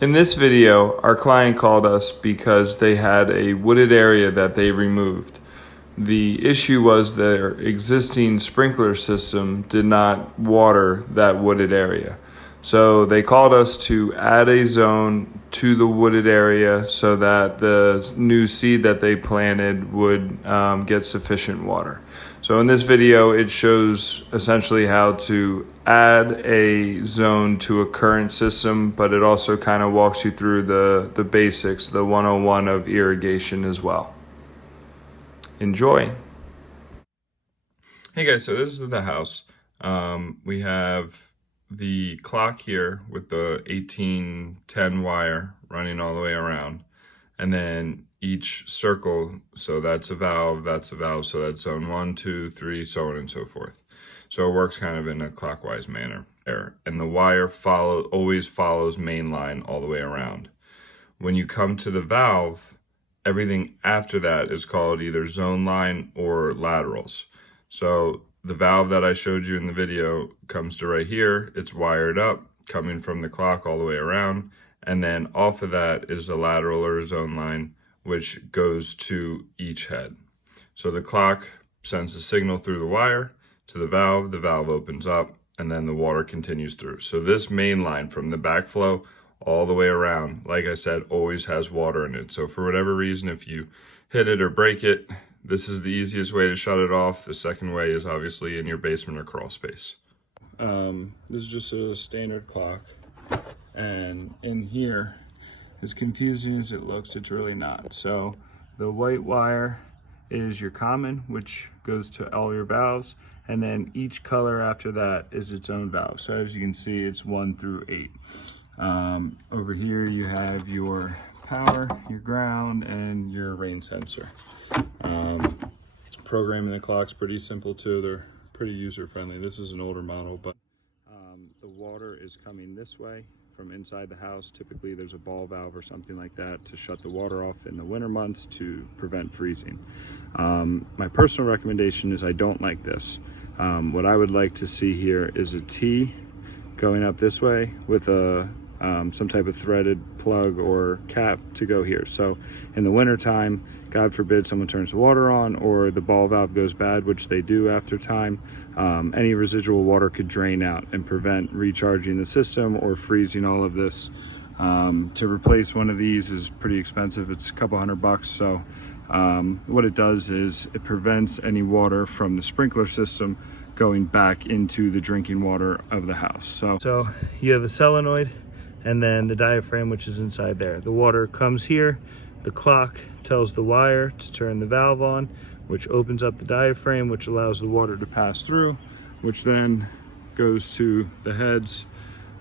In this video, our client called us because they had a wooded area that they removed. The issue was their existing sprinkler system did not water that wooded area. So they called us to add a zone to the wooded area so that the new seed that they planted would get sufficient water. So in this video, it shows essentially how to add a zone to a current system, but it also kind of walks you through the basics, the 101 of irrigation as well. Enjoy. Hey guys, so this is the house. We have the clock here with the 1810 wire running all the way around. And then each circle, so that's a valve, so that's zone 1, 2, 3, so on and so forth. So it works kind of in a clockwise manner there. And the wire always follows main line all the way around. When you come to the valve, everything after that is called either zone line or laterals. So the valve that I showed you in the video comes to right here. It's wired up, coming from the clock all the way around. And then off of that is the lateral or zone line, which goes to each head. So the clock sends a signal through the wire to the valve opens up, and then the water continues through. So this main line from the backflow all the way around, like I said, always has water in it. So for whatever reason, if you hit it or break it, this is the easiest way to shut it off. The second way is obviously in your basement or crawl space. This is just a standard clock. And in here, as confusing as it looks, it's really not. So the white wire is your common, which goes to all your valves, and then each color after that is its own valve. So as you can see, it's 1 through 8. Over here you have your power, your ground, and your rain sensor. Programming the clock's pretty simple too. They're pretty user friendly. This is an older model, but the water is coming this way from inside the house. Typically there's a ball valve or something like that to shut the water off in the winter months to prevent freezing. My personal recommendation is I don't like this. What I would like to see here is a T going up this way with a some type of threaded plug or cap to go here. So in the winter time, God forbid someone turns the water on or the ball valve goes bad, which they do after time, any residual water could drain out and prevent recharging the system or freezing all of this. To replace one of these is pretty expensive. It's a couple $100. So what it does is it prevents any water from the sprinkler system going back into the drinking water of the house. So you have a solenoid and then the diaphragm, which is inside there. The water comes here, the clock tells the wire to turn the valve on, which opens up the diaphragm, which allows the water to pass through, which then goes to the heads.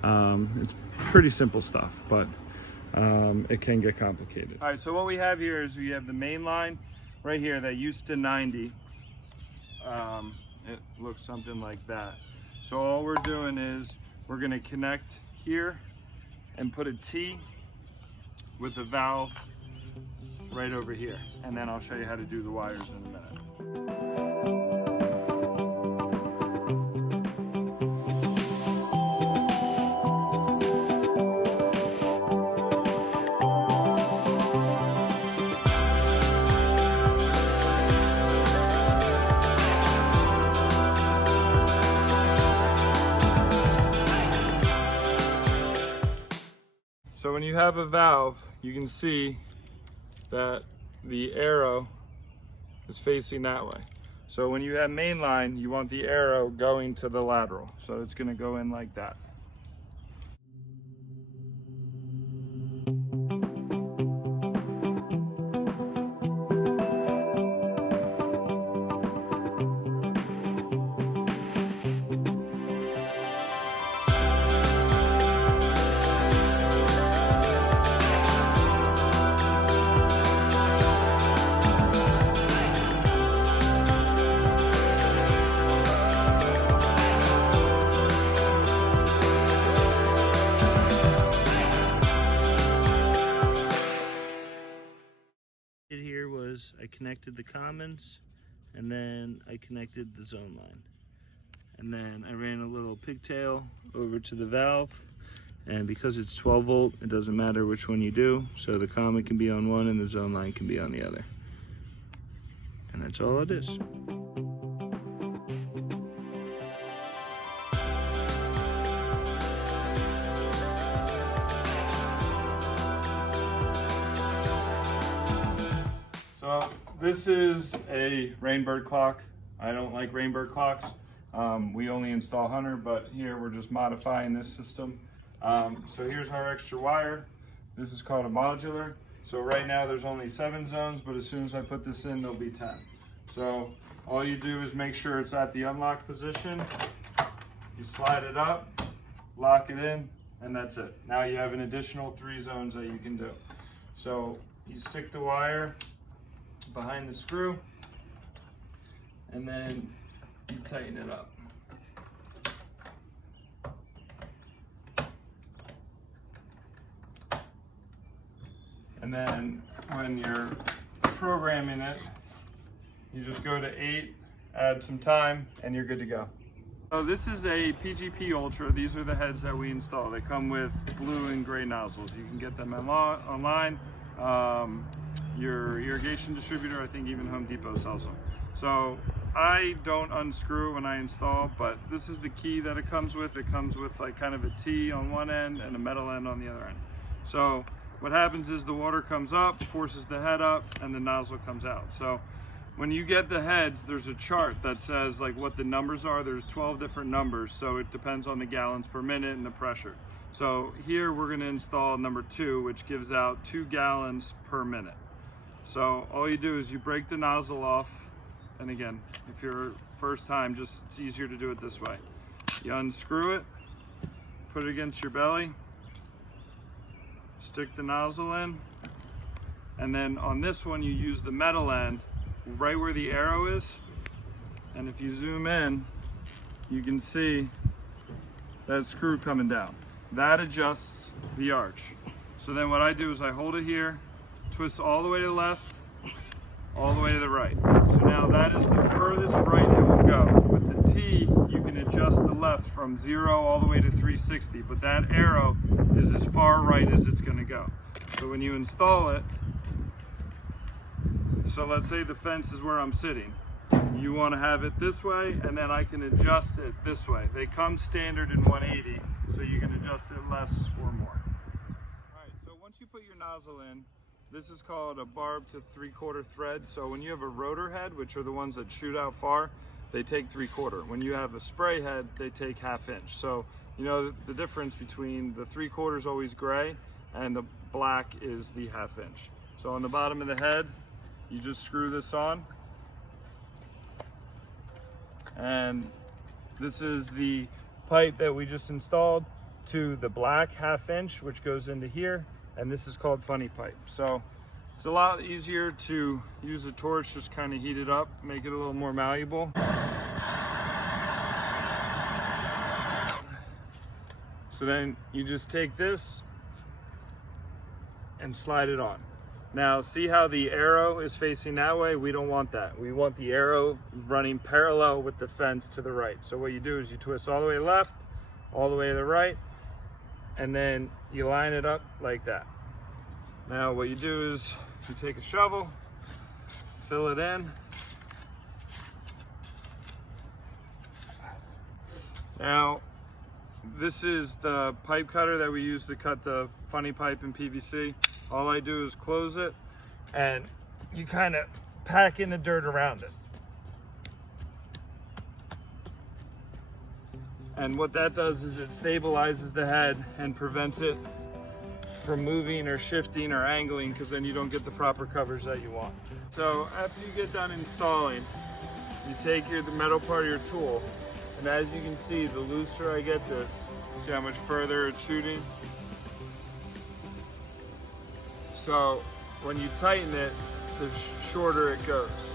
It's pretty simple stuff, but it can get complicated. All right, so what we have here is we have the main line right here that used to 90. It looks something like that. So all we're doing is we're gonna connect here and put a T with a valve right over here. And then I'll show you how to do the wires in a minute. So when you have a valve, you can see that the arrow is facing that way. So when you have main line, you want the arrow going to the lateral. So it's gonna go in like that. Here was I connected the commons and then I connected the zone line, and then I ran a little pigtail over to the valve And because it's 12 volt, it doesn't matter which one you do. So the common can be on one and the zone line can be on the other. And that's all it is. So this is a Rainbird clock. I don't like Rainbird clocks. We only install Hunter, but here we're just modifying this system. So here's our extra wire. This is called a modular. So right now there's only 7 zones, but as soon as I put this in, there'll be 10. So all you do is make sure it's at the unlock position. You slide it up, lock it in, and that's it. Now you have an additional 3 zones that you can do. So you stick the wire behind the screw, and then you tighten it up. And then when you're programming it, you just go to 8, add some time, and you're good to go. So this is a PGP Ultra. These are the heads that we install. They come with blue and gray nozzles. You can get them online. Your irrigation distributor, I think even Home Depot sells them. So I don't unscrew when I install, but this is the key that it comes with. It comes with like kind of a T on one end and a metal end on the other end. So what happens is the water comes up, forces the head up, and the nozzle comes out. So when you get the heads, there's a chart that says like what the numbers are. There's 12 different numbers, so it depends on the gallons per minute and the pressure. So here we're gonna install number 2, which gives out 2 gallons per minute. So all you do is you break the nozzle off, and again, if you're first time, it's easier to do it this way. You unscrew it, put it against your belly, stick the nozzle in, and then on this one you use the metal end right where the arrow is, and if you zoom in, you can see that screw coming down. That adjusts the arch. So then what I do is I hold it here, twist all the way to the left, all the way to the right. So now that is the furthest right it will go. With the T, you can adjust the left from 0 all the way to 360, but that arrow is as far right as it's gonna go. So when you install it, so let's say the fence is where I'm sitting. You wanna have it this way, and then I can adjust it this way. They come standard in 180, so you can adjust it less or more. All right, so once you put your nozzle in, this is called a barb to 3/4 thread. So when you have a rotor head, which are the ones that shoot out far, they take 3/4. When you have a spray head, they take 1/2 inch. So you know the difference between the 3/4 is always gray and the black is the 1/2 inch. So on the bottom of the head, you just screw this on. And this is the pipe that we just installed to the black 1/2 inch, which goes into here. And this is called funny pipe. So it's a lot easier to use a torch, just kind of heat it up, make it a little more malleable. So then you just take this and slide it on. Now see how the arrow is facing that way? We don't want that. We want the arrow running parallel with the fence to the right. So what you do is you twist all the way left, all the way to the right, and then you line it up like that. Now what you do is you take a shovel, fill it in. Now this is the pipe cutter that we use to cut the funny pipe in PVC. All I do is close it, and you kind of pack in the dirt around it. And what that does is it stabilizes the head and prevents it from moving or shifting or angling, because then you don't get the proper coverage that you want. So after you get done installing, you take the metal part of your tool, and as you can see, the looser I get this, see how much further it's shooting? So when you tighten it, the shorter it goes.